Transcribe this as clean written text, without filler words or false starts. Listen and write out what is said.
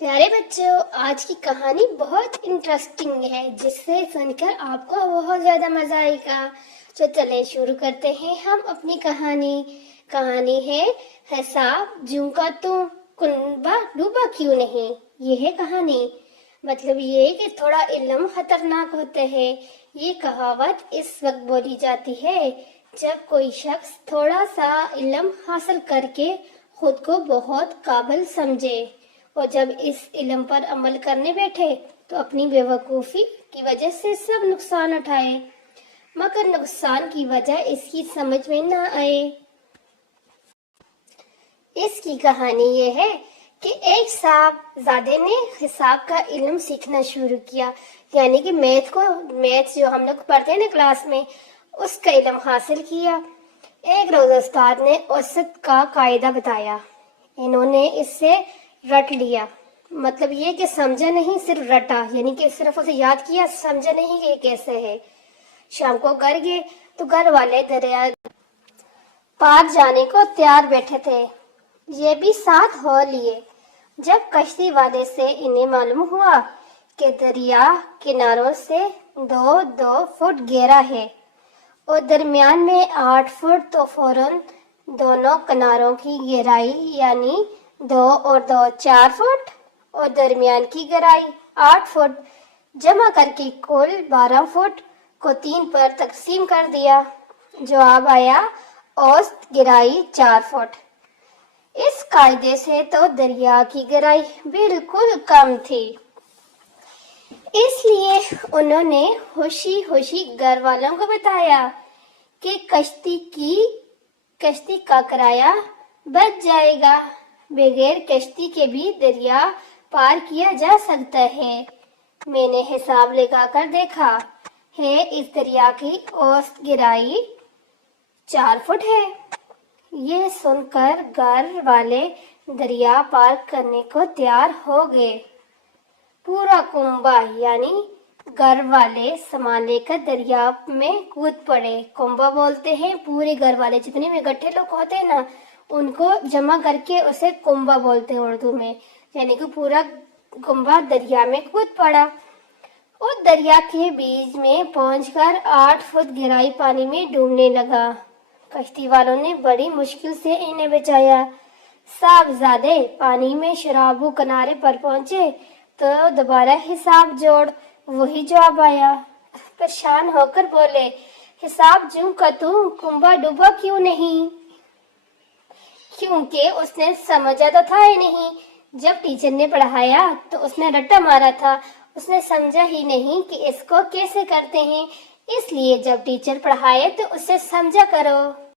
پیارے بچوں، آج کی کہانی بہت انٹرسٹنگ ہے جسے سن کر آپ کو بہت زیادہ مزہ آئے گا۔ تو چلیں شروع کرتے ہیں ہم اپنی کہانی ہے حساب جوں کا تو کنبا ڈوبا کیوں نہیں۔ یہ ہے کہانی۔ مطلب یہ کہ تھوڑا علم خطرناک ہوتا ہے۔ یہ کہاوت اس وقت بولی جاتی ہے جب کوئی شخص تھوڑا سا علم حاصل کر کے خود کو بہت قابل سمجھے اور جب اس علم پر عمل کرنے بیٹھے تو اپنی بے وقوفی کی وجہ سے سب نقصان اٹھائے، مگر نقصان کی وجہ اس کی سمجھ میں نہ آئے۔ اس کی کہانی یہ ہے کہ ایک صاحبزادے نے حساب کا علم سیکھنا شروع کیا، یعنی کہ میتھ جو ہم لوگ پڑھتے ہیں نا کلاس میں، اس کا علم حاصل کیا۔ ایک روز استاد نے اوسط کا قاعدہ بتایا۔ انہوں نے اس سے رٹ لیا، مطلب یہ کہ سمجھا نہیں، صرف رٹا، یعنی کہ صرف اسے یاد کیا، سمجھا نہیں کہ یہ کیسے ہے۔ شام کو گھر گئے تو گھر والے دریا پار جانے کو تیار بیٹھے تھے، یہ بھی ساتھ ہو لیے۔ جب کشتی والے سے انہیں معلوم ہوا کہ دریا کناروں سے 2-2 فٹ گہرا ہے اور درمیان میں 8 فٹ، تو فوراً دونوں کناروں کی گہرائی یعنی 2 اور 2 4 فٹ اور درمیان کی گہرائی 8 فٹ جمع کر کے کل 12 فٹ کو 3 پر تقسیم کر دیا۔ جواب آیا اوسط گہرائی 4 فٹ۔ اس قاعدے سے تو دریا کی گہرائی بالکل کم تھی، اس لیے انہوں نے ہوشی ہوشی گھر والوں کو بتایا کہ کشتی کا کرایہ بچ جائے گا، بغیر کشتی کے بھی دریا پار کیا جا سکتا ہے۔ میں نے حساب لگا کر دیکھا ہے، اس دریا کی اوسط گہرائی 4 فٹ ہے۔ یہ سن کر گھر والے دریا پار کرنے کو تیار ہو گئے۔ پورا کنبا یعنی گھر والے سامان لے کر دریا میں کود پڑے۔ کنبا بولتے ہیں پورے گھر والے، جتنے بھی اکٹھے لوگ ہوتے ہیں نا، ان کو جمع کر کے اسے کنبا بولتے ہیں اردو میں، یعنی کہ پورا کنبا دریا میں کود پڑا اور دریا کے بیچ میں پہنچ کر 8 فٹ گہرائی پانی میں ڈوبنے لگا۔ کشتی والوں نے بڑی مشکل سے انہیں بچایا۔ صاحبزادے پانی میں شرابو کنارے پر پہنچے تو دوبارہ حساب جوڑ، وہی جواب آیا۔ پریشان ہو کر بولے، حساب جوں کا تو کنبا ڈوبا کیوں نہیں؟ کیونکہ اس نے سمجھا تو تھا ہی نہیں۔ جب ٹیچر نے پڑھایا تو اس نے رٹا مارا تھا، اس نے سمجھا ہی نہیں کہ اس کو کیسے کرتے ہیں، اس لیے جب ٹیچر پڑھائے تو اسے سمجھا کرو۔